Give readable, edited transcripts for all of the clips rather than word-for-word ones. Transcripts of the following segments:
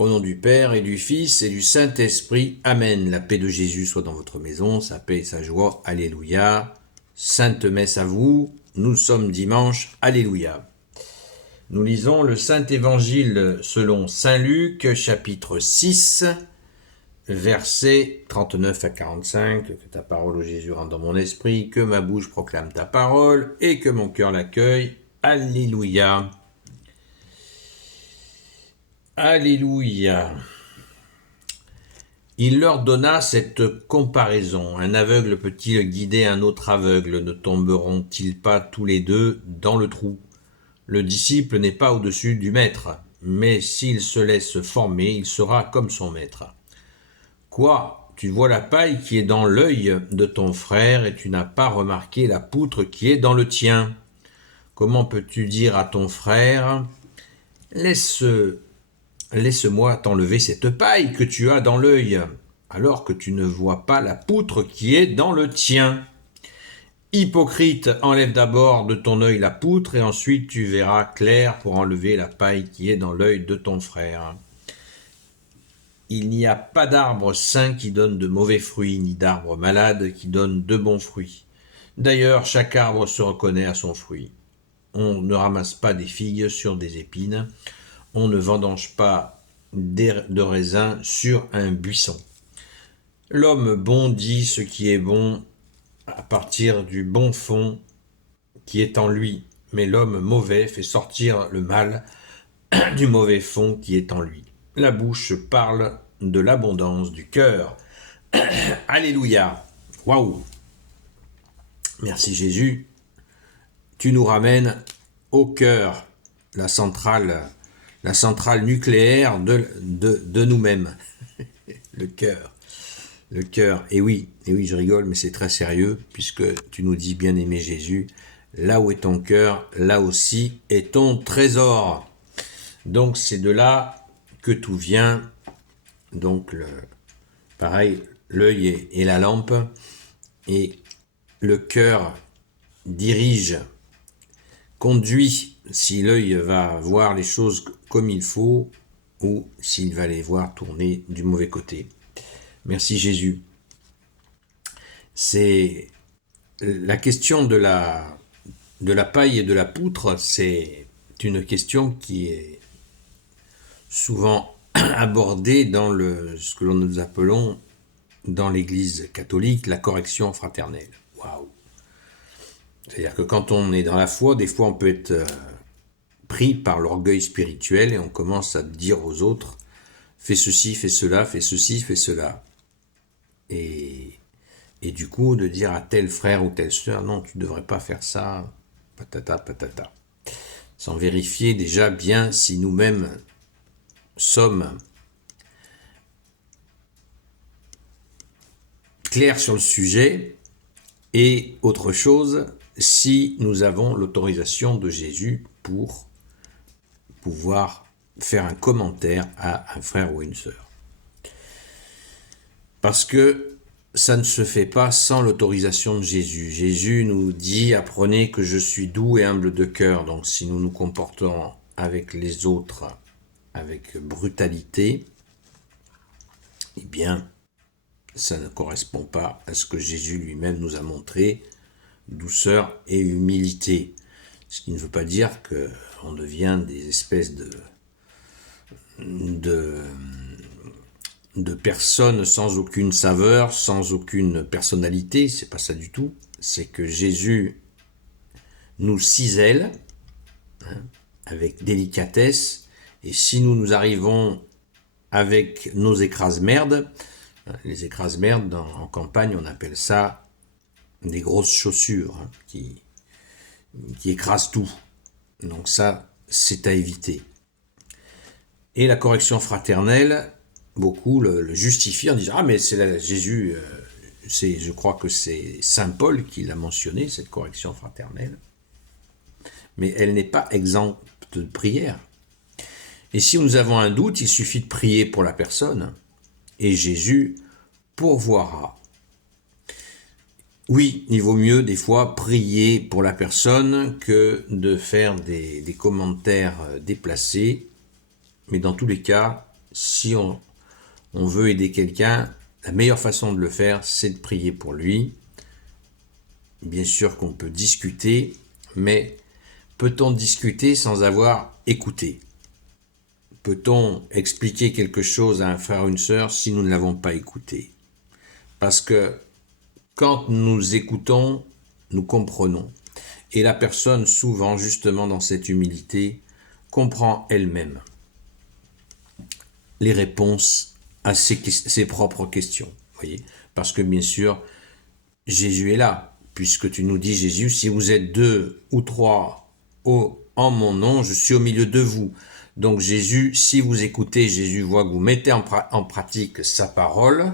Au nom du Père et du Fils et du Saint-Esprit. Amen. La paix de Jésus soit dans votre maison, sa paix et sa joie. Alléluia. Sainte messe à vous. Nous sommes dimanche. Alléluia. Nous lisons le Saint-Évangile selon Saint Luc, chapitre 6, versets 39 à 45. Que ta parole, ô Jésus, rentre dans mon esprit, que ma bouche proclame ta parole et que mon cœur l'accueille. Alléluia. Alléluia. Il leur donna cette comparaison. Un aveugle peut-il guider un autre aveugle? Ne tomberont-ils pas tous les deux dans le trou? Le disciple n'est pas au-dessus du maître, mais s'il se laisse former, il sera comme son maître. Quoi? Tu vois la paille qui est dans l'œil de ton frère et tu n'as pas remarqué la poutre qui est dans le tien? Comment peux-tu dire à ton frère, Laisse-moi t'enlever cette paille que tu as dans l'œil, alors que tu ne vois pas la poutre qui est dans le tien. Hypocrite, enlève d'abord de ton œil la poutre et ensuite tu verras clair pour enlever la paille qui est dans l'œil de ton frère. Il n'y a pas d'arbre sain qui donne de mauvais fruits, ni d'arbre malade qui donne de bons fruits. D'ailleurs, chaque arbre se reconnaît à son fruit. On ne ramasse pas des figues sur des épines, on ne vendange pas de raisins sur un buisson. L'homme bon dit ce qui est bon à partir du bon fond qui est en lui, mais l'homme mauvais fait sortir le mal du mauvais fond qui est en lui. La bouche parle de l'abondance du cœur. Alléluia. Waouh. Merci Jésus. Tu nous ramènes au cœur, la centrale nucléaire de nous-mêmes. Le cœur. Le cœur. Et oui, je rigole, mais c'est très sérieux, puisque tu nous dis, bien-aimé Jésus, là où est ton cœur, là aussi est ton trésor. Donc c'est de là que tout vient. Donc pareil, l'œil est la lampe, et le cœur dirige, conduit, si l'œil va voir les choses comme il faut, ou s'il va les voir tourner du mauvais côté. Merci Jésus. C'est la question de la paille et de la poutre, c'est une question qui est souvent abordée dans ce que nous appelons dans l'Église catholique la correction fraternelle. Waouh! C'est-à-dire que quand on est dans la foi, des fois on peut être pris par l'orgueil spirituel et on commence à dire aux autres fais ceci, fais cela, fais ceci, fais cela. Et du coup, de dire à tel frère ou telle sœur, non, tu ne devrais pas faire ça, patata, patata. Sans vérifier déjà bien si nous-mêmes sommes clairs sur le sujet, et autre chose, si nous avons l'autorisation de Jésus pour pouvoir faire un commentaire à un frère ou une sœur. Parce que ça ne se fait pas sans l'autorisation de Jésus. Jésus nous dit, apprenez que je suis doux et humble de cœur. Donc si nous nous comportons avec les autres avec brutalité, eh bien, ça ne correspond pas à ce que Jésus lui-même nous a montré, douceur et humilité. Ce qui ne veut pas dire qu'on devient des espèces de personnes sans aucune saveur, sans aucune personnalité, c'est pas ça du tout. C'est que Jésus nous cisèle avec délicatesse, et si nous arrivons avec nos écrase-merdes, les écrase-merdes en campagne, on appelle ça des grosses chaussures qui écrasent tout. Donc ça, c'est à éviter. Et la correction fraternelle, beaucoup le justifient en disant « Ah, mais c'est Jésus, je crois que c'est Saint Paul qui l'a mentionné, cette correction fraternelle. » Mais elle n'est pas exempte de prière. Et si nous avons un doute, il suffit de prier pour la personne, et Jésus pourvoira. Oui, il vaut mieux des fois prier pour la personne que de faire des commentaires déplacés, mais dans tous les cas, si on veut aider quelqu'un, la meilleure façon de le faire, c'est de prier pour lui. Bien sûr qu'on peut discuter, mais peut-on discuter sans avoir écouté? Peut-on expliquer quelque chose à un frère ou une sœur si nous ne l'avons pas écouté? Parce que quand nous écoutons, nous comprenons. Et la personne, souvent, justement dans cette humilité, comprend elle-même les réponses à ses propres questions. Voyez, parce que bien sûr, Jésus est là, puisque tu nous dis, Jésus, si vous êtes 2 ou 3 en mon nom, je suis au milieu de vous. Donc Jésus, si vous écoutez, Jésus voit que vous mettez en pratique sa parole,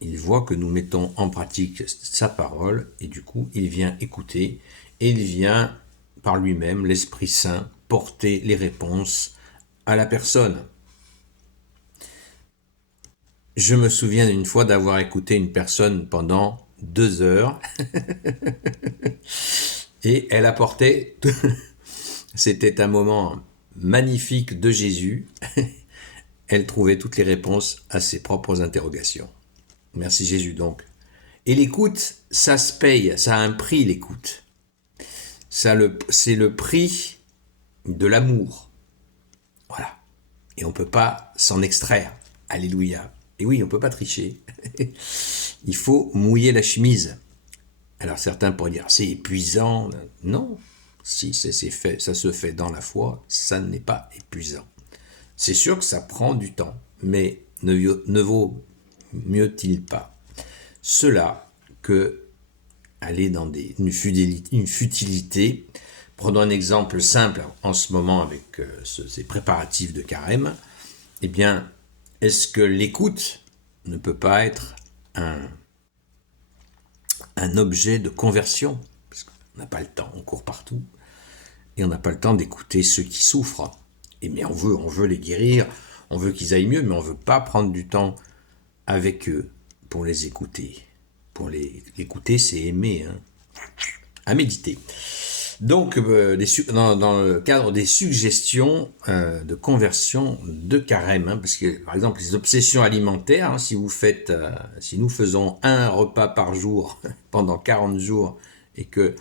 il voit que nous mettons en pratique sa parole, et du coup, il vient écouter, et il vient, par lui-même, l'Esprit Saint, porter les réponses à la personne. Je me souviens d'une fois d'avoir écouté une personne pendant 2 heures, et elle apportait, c'était un moment magnifique de Jésus, elle trouvait toutes les réponses à ses propres interrogations. Merci Jésus donc. Et l'écoute, ça se paye, ça a un prix l'écoute. C'est le prix de l'amour. Voilà. Et on ne peut pas s'en extraire. Alléluia. Et oui, on ne peut pas tricher. Il faut mouiller la chemise. Alors certains pourraient dire, c'est épuisant. Non, si ça se fait dans la foi, ça n'est pas épuisant. C'est sûr que ça prend du temps, mais ne vaut mieux-t-il pas cela que aller dans une futilité. Prenons un exemple simple en ce moment avec ces préparatifs de carême. Eh bien, est-ce que l'écoute ne peut pas être un objet de conversion? Parce qu'on n'a pas le temps, on court partout, et on n'a pas le temps d'écouter ceux qui souffrent. Mais on veut les guérir, on veut qu'ils aillent mieux, mais on ne veut pas prendre du temps avec eux pour les écouter. Pour l'écouter, c'est aimer, hein, à méditer. Donc, dans le cadre des suggestions de conversion de carême, hein, parce que, par exemple, les obsessions alimentaires, hein, si nous faisons un repas par jour pendant 40 jours et que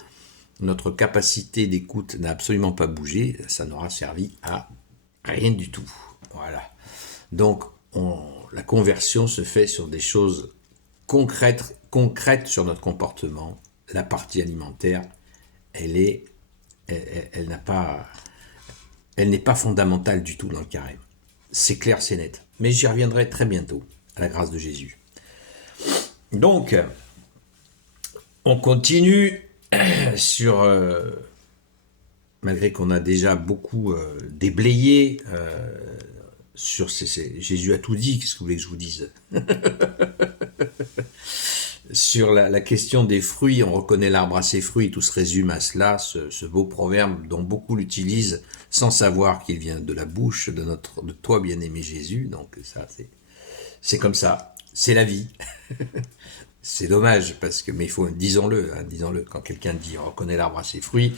notre capacité d'écoute n'a absolument pas bougé, ça n'aura servi à rien du tout. Voilà. Donc, la conversion se fait sur des choses concrètes sur notre comportement. La partie alimentaire, elle n'est pas fondamentale du tout dans le carême. C'est clair, c'est net. Mais j'y reviendrai très bientôt, à la grâce de Jésus. Donc, on continue sur... malgré qu'on a déjà beaucoup déblayé sur Jésus a tout dit, qu'est-ce que vous voulez que je vous dise? Sur la question des fruits, on reconnaît l'arbre à ses fruits, tout se résume à cela, ce beau proverbe dont beaucoup l'utilisent sans savoir qu'il vient de la bouche de toi bien-aimé Jésus. Donc ça, c'est comme ça, c'est la vie. C'est dommage, mais disons-le, quand quelqu'un dit reconnaît l'arbre à ses fruits,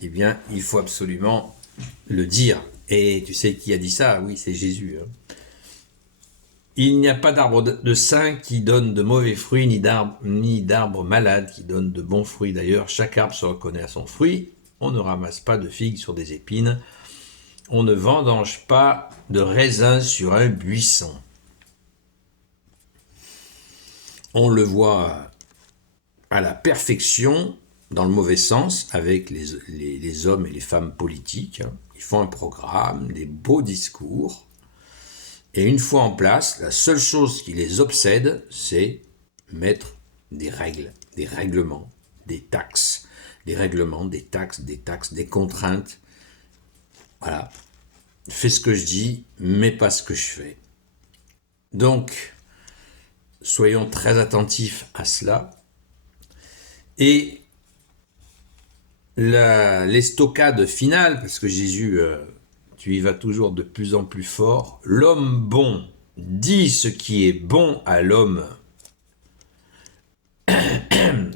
eh bien, il faut absolument le dire. Et tu sais qui a dit ça? Oui, c'est Jésus. Hein. Il n'y a pas d'arbre de saint qui donne de mauvais fruits, ni d'arbre malade qui donne de bons fruits. D'ailleurs, chaque arbre se reconnaît à son fruit. On ne ramasse pas de figues sur des épines. On ne vendange pas de raisins sur un buisson. On le voit à la perfection, dans le mauvais sens, avec les hommes et les femmes politiques. Ils font un programme, des beaux discours. Et une fois en place, la seule chose qui les obsède, c'est mettre des règles, des règlements, des taxes, des règlements, des taxes, des contraintes. Voilà. Fais ce que je dis, mais pas ce que je fais. Donc, soyons très attentifs à cela. Et l'estocade finale, parce que Jésus... tu y vas toujours de plus en plus fort. L'homme bon dit ce qui est bon à l'homme.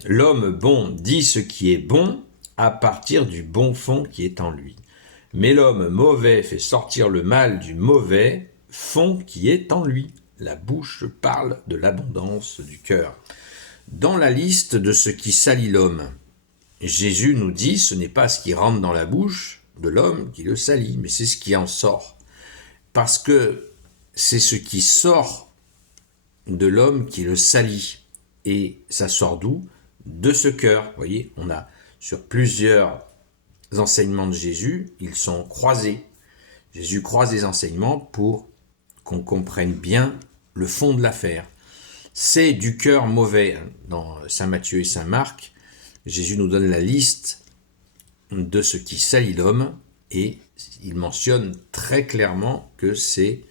L'homme bon dit ce qui est bon à partir du bon fond qui est en lui. Mais l'homme mauvais fait sortir le mal du mauvais fond qui est en lui. La bouche parle de l'abondance du cœur. Dans la liste de ce qui salit l'homme, Jésus nous dit ce n'est pas ce qui rentre dans la bouche de l'homme qui le salit, mais c'est ce qui en sort. Parce que c'est ce qui sort de l'homme qui le salit. Et ça sort d'où? De ce cœur. Vous voyez, on a sur plusieurs enseignements de Jésus, ils sont croisés. Jésus croise les enseignements pour qu'on comprenne bien le fond de l'affaire. C'est du cœur mauvais. Dans Saint Matthieu et Saint Marc, Jésus nous donne la liste de ce qui salit l'homme et il mentionne très clairement que c'est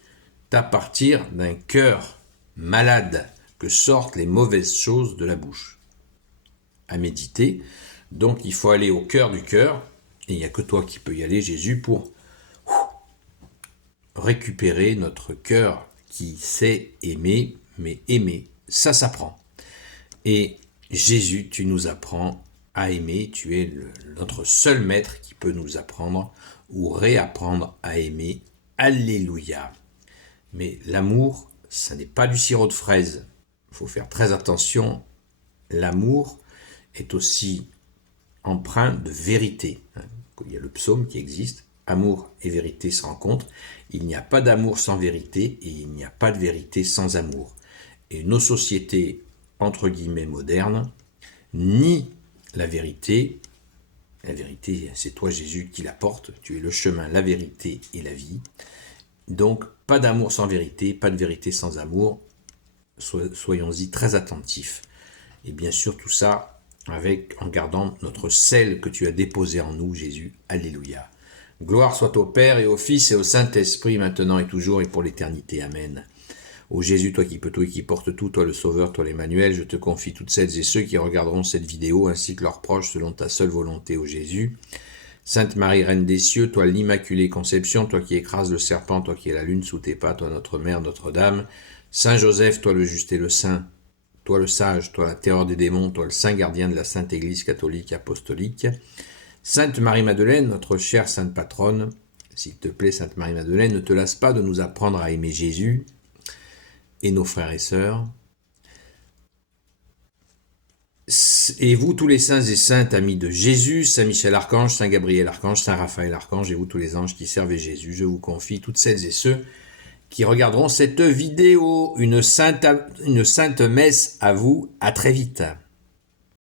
à partir d'un cœur malade que sortent les mauvaises choses de la bouche. À méditer. Donc il faut aller au cœur du cœur, et il n'y a que toi qui peux y aller, Jésus, pour récupérer notre cœur qui sait aimer, mais aimer, ça s'apprend. Et Jésus, tu nous apprends à aimer, tu es notre seul maître qui peut nous apprendre ou réapprendre à aimer. Alléluia. Mais l'amour, ça n'est pas du sirop de fraise. Il faut faire très attention. L'amour est aussi empreint de vérité. Il y a le psaume qui existe. Amour et vérité se rencontrent. Il n'y a pas d'amour sans vérité et il n'y a pas de vérité sans amour. Et nos sociétés, entre guillemets, modernes, nient la vérité. La vérité, c'est toi, Jésus, qui la porte. Tu es le chemin, la vérité et la vie. Donc, pas d'amour sans vérité, pas de vérité sans amour. Soyons-y très attentifs. Et bien sûr, tout ça en gardant notre sel que tu as déposé en nous, Jésus. Alléluia. Gloire soit au Père et au Fils et au Saint-Esprit, maintenant et toujours et pour l'éternité. Amen. Ô Jésus, toi qui peux tout et qui portes tout, toi le Sauveur, toi l'Emmanuel, je te confie toutes celles et ceux qui regarderont cette vidéo, ainsi que leurs proches, selon ta seule volonté, ô Jésus. Sainte Marie, Reine des cieux, toi l'Immaculée Conception, toi qui écrases le serpent, toi qui es la lune sous tes pas, toi notre Mère, Notre-Dame. Saint Joseph, toi le juste et le saint, toi le sage, toi la terreur des démons, toi le saint gardien de la Sainte Église catholique apostolique. Sainte Marie-Madeleine, notre chère sainte patronne, s'il te plaît, Sainte Marie-Madeleine, ne te lasse pas de nous apprendre à aimer Jésus et nos frères et sœurs. Et vous, tous les saints et saintes amis de Jésus, Saint Michel Archange, Saint Gabriel Archange, Saint Raphaël Archange, et vous, tous les anges qui servaient Jésus, je vous confie toutes celles et ceux qui regarderont cette vidéo. Une sainte messe à vous, à très vite.